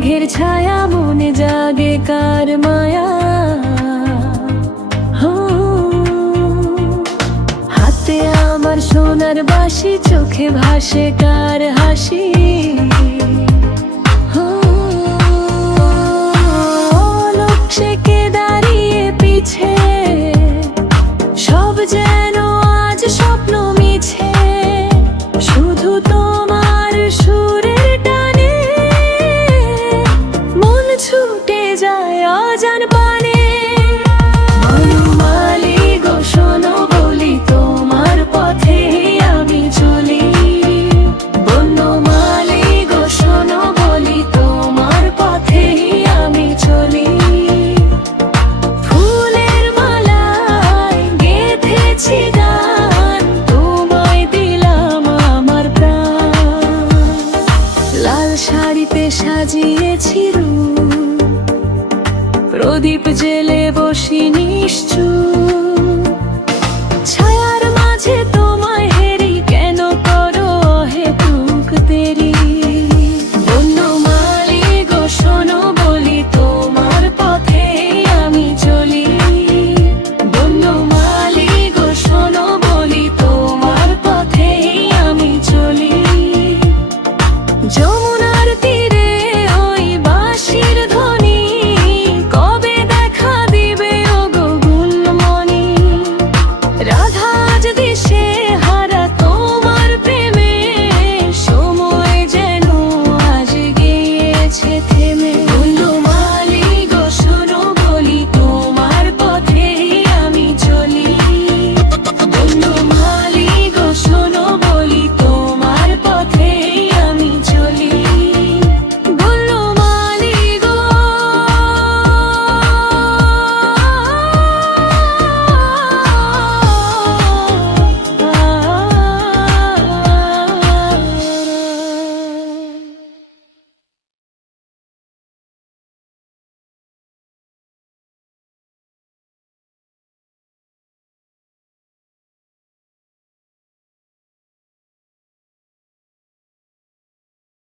মেঘের ছায়া মনে জাগে কার মায়া, হাতে আমার সোনার বাঁশি, চোখে ভাসে কার হাসি। লোক সেকে দাঁড়িয়ে পিছে, সব যেন আজ স্বপ্ন মিছে। শুধু তোমার সুরের টানে মন ছুটে যায় অজান পানে। বনমালী গো শোনো বলি, তোমার পথে আমি চলি। বনমালী গো শোনো বলি, তোমার পথে আমি চলি। ফুলের মালায় গেঁথেছি গান, তোমায় দিলাম আমার প্রাণ। লাল শাড়িতে সাজিয়েছি রূপ, প্রদীপ জেলে বসি নিশ্চুপ।